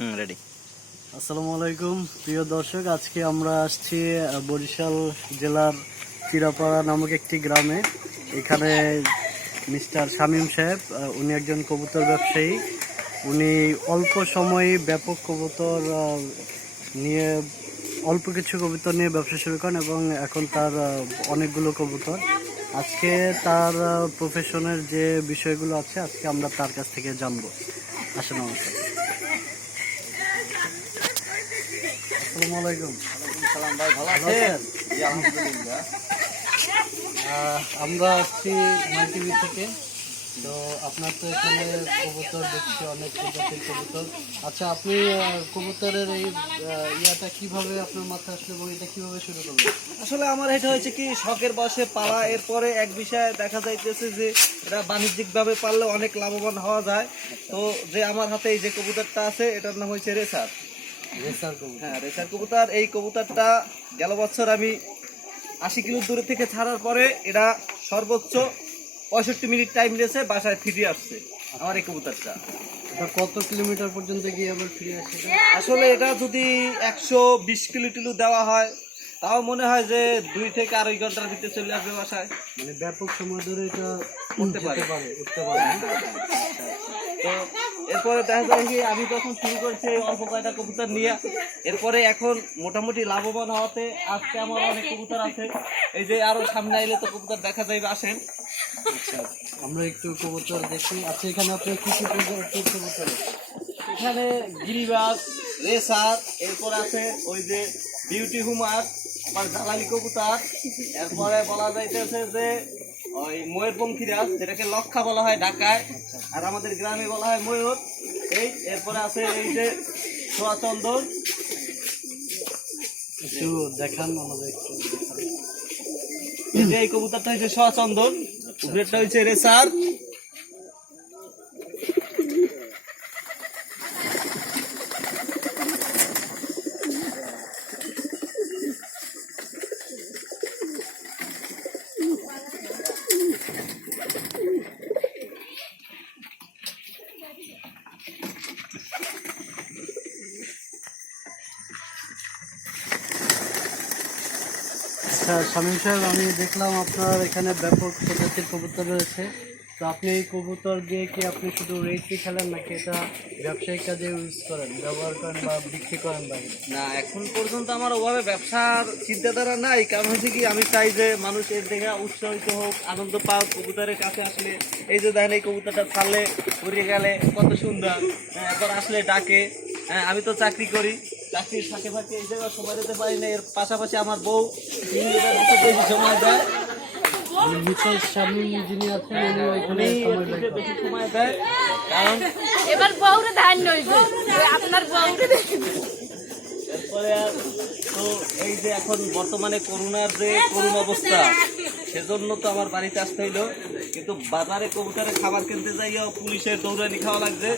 Ready. আসসালামু আলাইকুম প্রিয় দর্শক, আজকে আমরা আসছি বরিশাল জেলার চিরাপাড়া নামক একটি গ্রামে। এখানে মিস্টার শামীম সাহেব, উনি একজন কবুতর ব্যবসায়ী। উনি অল্প সময়ে ব্যাপক কবুতর নিয়ে অল্প কিছু কবুতর নিয়ে ব্যবসা শুরু করেন এবং এখন তার অনেকগুলো কবুতর। আজকে তার প্রফেশনের যে বিষয়গুলো আছে আজকে আমরা তার কাছ থেকে জানবো। আসেন আমার সাথে। আসসালামু আলাইকুম। সালাম ভাই, ভালো আছেন? আছেন? জি আলহামদুলিল্লাহ। আমরা আসছি মাই টিভি থেকে। তো আপনার তো এখানে কবুতর দেখছি, অনেক প্রজাতির কবুতর। আচ্ছা, আপনি কবুতরের এই ইয়াটা কিভাবে আপনার মাথায় আসলে এবং এটা কিভাবে শুরু করলেন? আসলে আমার এটা হয়েছে কি, শখের বয়সে পালা। এরপরে এক বিষয়ে দেখা যাইতেছে যে এটা বাণিজ্যিক ভাবে পাললে অনেক লাভবান হওয়া যায়। তো যে আমার হাতে এই যে কবুতরটা আছে, এটার নাম হয়েছে রেসার। রেসার কবুতর। হ্যাঁ, রেসার কবুতর। এই কবুতরটা গেল বছর আমি 80 কিলো দূরে থেকে ছাড়ার পরে এটা সর্বোচ্চ 65 মিনিট টাইম নিয়েছে বাসায় ফিরে আসছে আমার এই কবুতরটা। এটা কত কিলোমিটার পর্যন্ত গিয়ে আবার ফিরে আসে এটা? আসলে এটা যদি 120 কিলো টিলো দেওয়া হয় তাও মনে হয় যে 2 থেকে 2.5 ঘন্টার ভিতরে চলে আসবে বাসায়। মানে ব্যাপক সময় ধরে এটা উঠতে উঠতে পারে, উঠতে পারে। তো এরপরে দেখা যায় কি, আমি তখন শুরু করেছি এই অল্প কয়টা কবুতর নিয়ে। এরপরে এখন মোটামুটি লাভবান হওয়াতে আজকে আমার অনেক কবুতর আছে। এই যে আরো সামনে আইলে তো কবুতর দেখা যাইবে, আসেন। আচ্ছা, আমরা একটু কবুতর দেখি। আচ্ছা, এখানে আপনি কি কি প্রজাতির কবুতর আছে? এখানে গিরিবাজ, রেসার, এরপর আছে ওই যে বিউটি হুমার, আবার জালালি কবুতর। এরপরে বলা যাইতেছে যে ওই ময়ূরপঙ্খীরাজ, যেটাকে লক্ষা বলা হয় ঢাকায়, আর আমাদের গ্রামে বলা হয় ময়ূর। এরপরে আছে এই যে সোয়াচন্দন। একটু দেখান আমাদের, একটু দেখান। এই যে এই কবুতরটা হচ্ছে সোয়াচন্দন, উপরেরটা হচ্ছে রেসার। আচ্ছা শামীম সাহেব, আমি দেখলাম আপনার এখানে ব্যাপক প্রজাতির কবুতর রয়েছে। তো আপনি এই কবুতর দিয়ে কি আপনি শুধু রেসই খেলেন, নাকি এটা ব্যবসায়িক কাজে ইউজ করেন, ব্যবহার করেন বা বিক্রি করেন বাইরে? না, এখন পর্যন্ত আমার ওভাবে ব্যবসার চিন্তাধারা নাই। কারণ হচ্ছে কি, আমি চাই যে মানুষ এর দেখে উৎসাহিত হোক, আনন্দ পাক, কবুতরের কাছে আসলে। এই যে দেখেন, এই কবুতরটা ছাড়লে উড়ে গেলে কত সুন্দর, একবার আসলে ডাকে। আমি তো চাকরি করি, চাকরির ফাঁকে ফাঁকে এই জায়গায় সময় দিতে পারি না। এর পাশাপাশি আমার বউ এটার ভিতরে বেশি সময় দেয়। মিসেস শামীম যিনি আছেন, উনি ওইখানে উনি সময় এর ব্যয় ভিতরে করেন। বেশি সময় দেয়। কারণ এবার বউরে ধান নইবে আপনার বউরে এরপরে তো এই যে এখন বর্তমানে করোনার যে করুণ অবস্থা, সেজন্য তো আমার বাড়িতে আসতে হইলো। কিন্তু বাজারে কবুতরের খাবার কিনতে যাইয়া পুলিশের দৌড়ানি খাওয়া লাগছে,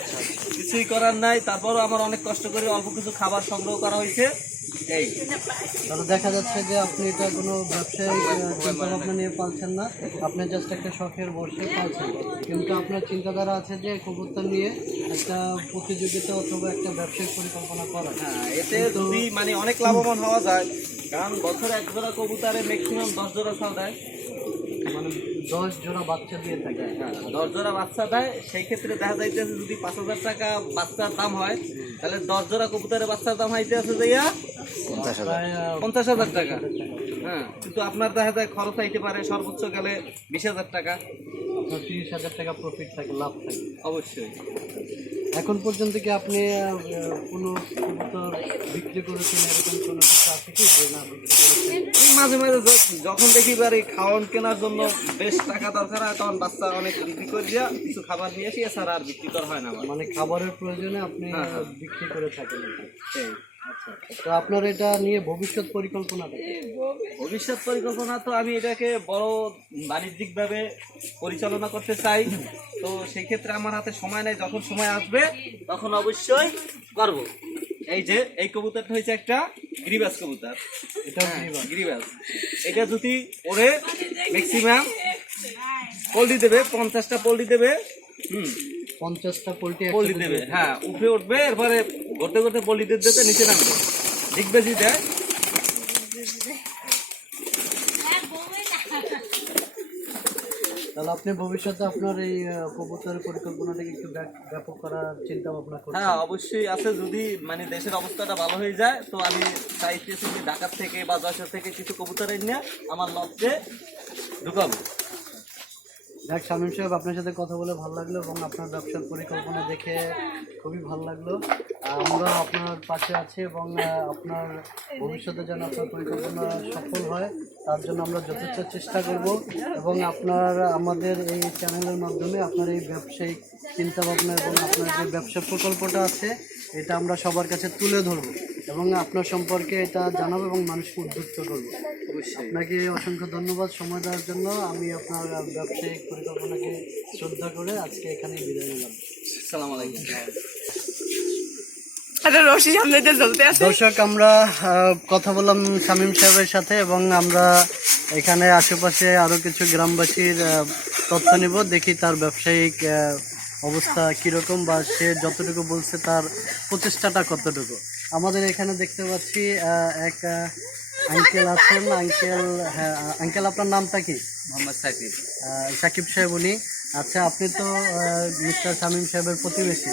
কিছুই করার নাই। তারপরও আমার অনেক কষ্ট করে অল্প কিছু খাবার সংগ্রহ করা হয়েছে। এই তাহলে দেখা যাচ্ছে যে আপনি এটা কোনো ব্যবসায়িক চিন্তা ভাবনা নিয়ে পালছেন না, আপনি জাস্ট একটা শখের বর্ষে পালছেন। কিন্তু আপনার চিন্তাধারা আছে যে কবুতর নিয়ে একটা প্রতিযোগিতা অথবা একটা ব্যবসায়িক পরিকল্পনা করা। এতে যদি মানে অনেক লাভবান হওয়া যায়। কারণ বছরে 1 জোড়া কবুতরে ম্যাক্সিমাম 10 জোড়া ছাড় দেয়। মানে 10 জোড়া বাচ্চা দিয়ে থাকে। 10 জোড়া বাচ্চা দেয়। সেই ক্ষেত্রে দেখা যাইতেছে যদি 5,000 টাকা বাচ্চার দাম হয়, তাহলে 10 জোড়া কবুতরের বাচ্চার দাম হইতে আছে যাইয়া 50,000 টাকা। হ্যাঁ, কিন্তু আপনার দেখা যায় খরচ হইতে পারে সর্বোচ্চ গেলে 20,000 টাকা। আপনার 30,000 টাকা প্রফিট থাকে, লাভ থাকে। অবশ্যই। এখন পর্যন্ত কি আপনি কোনো কবুতর বিক্রি করেছেন, এরকম কোনো কিছু আছে কি যে না বিক্রি করেছেন? এই মাঝে মাঝে যখন দেখি বাড়ি খাওয়ান কেনার জন্য বেশ টাকা দরকার হয়, তখন বাচ্চা অনেক বিক্রি করে দিয়া কিছু খাবার নিয়ে আসি, এছাড়া আর বিক্রি করা হয় না আমার। মানে খাবারের প্রয়োজনে আপনি হ্যাঁ। বিক্রি করে থাকেন। এই আচ্ছা, তো আপনার এটা নিয়ে ভবিষ্যৎ পরিকল্পনাটা কি? ভবিষ্যৎ পরিকল্পনা তো আমি এটাকে বড় বাণিজ্যিকভাবে পরিচালনা করতে চাই। তো সেই ক্ষেত্রে আমার হাতে সময় নেই, যখন সময় আসবে তখন অবশ্যই করব। এই যে এই কবুতরটা হয়েছে একটা গিরিবাজ কবুতর। এটাও হ্যাঁ, গিরিবাজ। গিরিবাজ। এটা যদি ওরে ম্যাক্সিমাম পোল্ট্রি দেবে, 50টা পোল্ট্রি দেবে। 50টা পোল্ট্রি পল্লি দেবে, হ্যাঁ উপরে উঠবে, এরপরে ঘুরতে ঘুরতে পল্লি দিতে নিচে নামবে, ঠিক বেশি দেয়। তাহলে আপনি ভবিষ্যতে আপনার এই কবুতরের পরিকল্পনাটাকে একটু ব্যাপক করার চিন্তা ভাবনা করছেন? হ্যাঁ অবশ্যই আছে, যদি মানে দেশের অবস্থাটা ভালো হয়ে যায় তো আমি চাইতেছি যে ঢাকা থেকে বা যশোর থেকে কিছু কবুতর এনে আমার লক্ষ্যে ঢুকাবো। যাক শামীম সাহেব, আপনার সাথে কথা বলে ভালো লাগলো এবং আপনার ব্যবসার পরিকল্পনা দেখে খুবই ভালো লাগলো। আমরা আপনার পাশে আছি এবং আপনার ভবিষ্যতে যেন আপনার পরিকল্পনা সফল হয় তার জন্য আমরা যথেষ্ট চেষ্টা করব এবং আপনার আমাদের এই চ্যানেলের মাধ্যমে আপনার এই ব্যবসায়িক চিন্তাভাবনা এবং আপনার যে ব্যবসা প্রকল্পটা আছে এটা আমরা সবার কাছে তুলে ধরব এবং আপনার সম্পর্কে এটা জানাবো এবং মানুষকে উদ্বুদ্ধ করবো। আপনাকে অসংখ্য ধন্যবাদ সময় দেওয়ার জন্য। আমি আপনার ব্যবসায়িক পরিকল্পনাকে শ্রদ্ধা করে আজকে এখানে বিদায় নিলাম। আসসালামু আলাইকুম। দর্শক, আমরা কথা বললাম শামীম সাহেবের সাথে এবং আমরা এখানে আশেপাশে আরো কিছু গ্রামবাসীর তথ্য নিব, দেখি তার ব্যবসায়িক অবস্থা কিরকম বা সে যতটুকু বলছে তার প্রচেষ্টাটা কতটুকু। আমাদের এখানে দেখতে পাচ্ছি এক আঙ্কেল আছেন। আঙ্কেল, হ্যাঁ আঙ্কেল, আপনার নামটা কি? মোহাম্মদ সাকিব। সাকিব সাহেব উনি। আচ্ছা, আপনি তো মিস্টার শামীম সাহেবের প্রতিবেশী,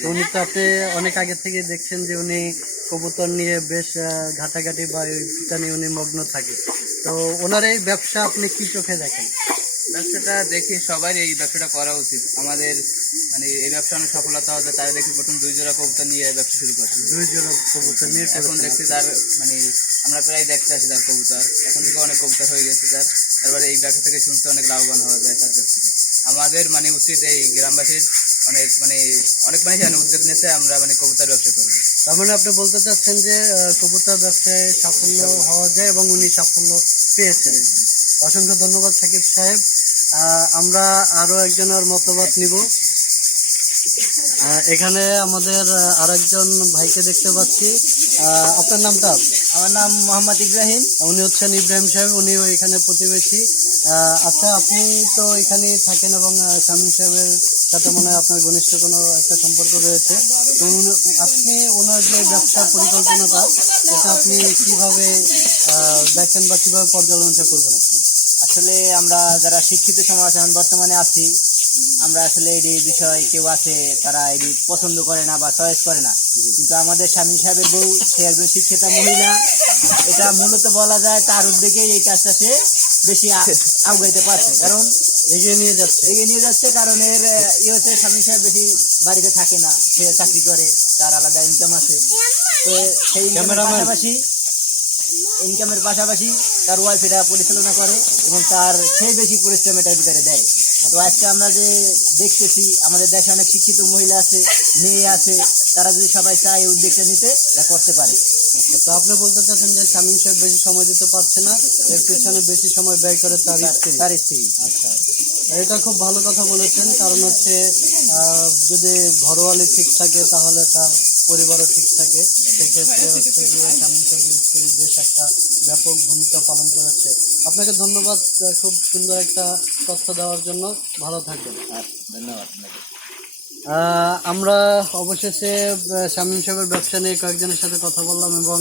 তো উনি তো আপনি অনেক আগে থেকে দেখছেন যে উনি কবুতর নিয়ে বেশ ঘাটাঘাটি বা এটা নিয়ে উনি মগ্ন থাকে, তো ওনার এই ব্যবসা আপনি কি চোখে দেখেন? ব্যবসাটা দেখি সবাই এই ব্যবসাটা করা উচিত। আমাদের মানে এই ব্যবসা অনেক সফলতা হবে তাই দেখি প্রথম 2 জোড়া কবুতর নিয়ে ব্যবসা শুরু করছি। 2 জোড়া কবুতর নিয়ে এখন দেখছি তার মানে আমরা প্রায় দেখতে আছি তার কবুতর, এখন থেকে অনেক কবুতর হয়ে গেছে তার। তারপরে এই ব্যবসা থেকে শুনতে অনেক লাভবান হওয়া যায় তার ব্যবসা থেকে। আমাদের মানে উচিত এই গ্রামবাসীর অনেক মানুষ উদ্যোগ নিয়েছে আমরা মানে কবুতর ব্যবসা করবো। তার মানে আপনি বলতে চাচ্ছেন যে কবুতর ব্যবসায় সাফল্য হওয়া যায় এবং উনি সাফল্য পেয়েছেন। অসংখ্য ধন্যবাদ সাকিব সাহেব। আমরা আরো একজনের মতবাদ নিব। এখানে আমাদের আরেকজন ভাইকে দেখতে পাচ্ছি। আপনার নামটা? আমার নাম মোহাম্মদ ইব্রাহিম। উনি হচ্ছেন ইব্রাহিম সাহেব, উনিও এখানে প্রতিবেশী। আচ্ছা, আপনি তো এখানেই থাকেন এবং শামীম সাহেবের সাথে মনে হয় আপনার ঘনিষ্ঠ কোনো একটা সম্পর্ক রয়েছে, তো আপনি ওনার যে ব্যবসার পরিকল্পনাটা এটা আপনি কিভাবে দেখেন বা কিভাবে পর্যালোচনা করবেন আপনি? আসলে আমরা যারা শিক্ষিত সমাজ এখন বর্তমানে আছি, আমরা আসলে এই বিষয় কেউ আছে তারা এটি পছন্দ করে না বা চয়েস করে না, কিন্তু আমাদের শামীম সাহেবের বউ সে একজন শিক্ষিতা মহিলা। এটা মূলত বলা যায় তার উদ্যোগে এই কাজটা সে বেশি আগাইতে পারছে, কারণ এগিয়ে নিয়ে যাচ্ছে কারণ এর হচ্ছে শামীম সাহেব বেশি বাড়িতে থাকে না, সে চাকরি করে, তার আলাদা ইনকাম আছে। তো সেই ইনকামের পাশাপাশি তার ওয়াইফ এটা পরিচালনা করে এবং তার সেই বেশি পরিশ্রম এটার ভিতরে দেয়। তো আজকে আমরা যে দেখতেছি আমাদের দেশে অনেক শিক্ষিত মহিলা আছে, মেয়ে আছে, তারা যদি সবাই চায় উদ্যোগটা নিতে এটা করতে পারে। আচ্ছা, তো আপনি বলতে চাচ্ছেন যে শামীম সাহেব বেশি সময় দিতে পারছে না, এর পেছনে বেশি সময় ব্যয় করে তার স্ত্রী। আচ্ছা, এটা খুব ভালো কথা বলেছেন, কারণ হচ্ছে যদি ঘরোয়ালি ঠিক থাকে তাহলে তার পরিবারও ঠিক থাকে। সেক্ষেত্রে হচ্ছে গিয়ে শামীম সাহেবের স্ত্রী বেশ একটা ব্যাপক ভূমিকা পালন করেছে। আপনাকে ধন্যবাদ খুব সুন্দর একটা তথ্য দেওয়ার জন্য। ভালো থাকবেন। ধন্যবাদ। আমরা অবশেষে শামীম সাহেবের ব্যবসা নিয়ে কয়েকজনের সাথে কথা বললাম এবং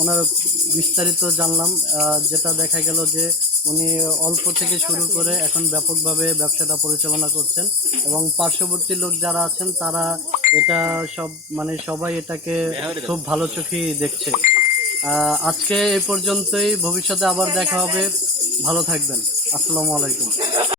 ওনার বিস্তারিত জানলাম। যেটা দেখা গেল যে উনি অল্প থেকে শুরু করে এখন ব্যাপকভাবে ব্যবসাটা পরিচালনা করছেন এবং পার্শ্ববর্তী লোক যারা আছেন তারা এটা সবাই এটাকে খুব ভালো চোখেই দেখছে। আজকে এই পর্যন্তই, ভবিষ্যতে আবার দেখা হবে। ভালো থাকবেন। আসসালামু আলাইকুম।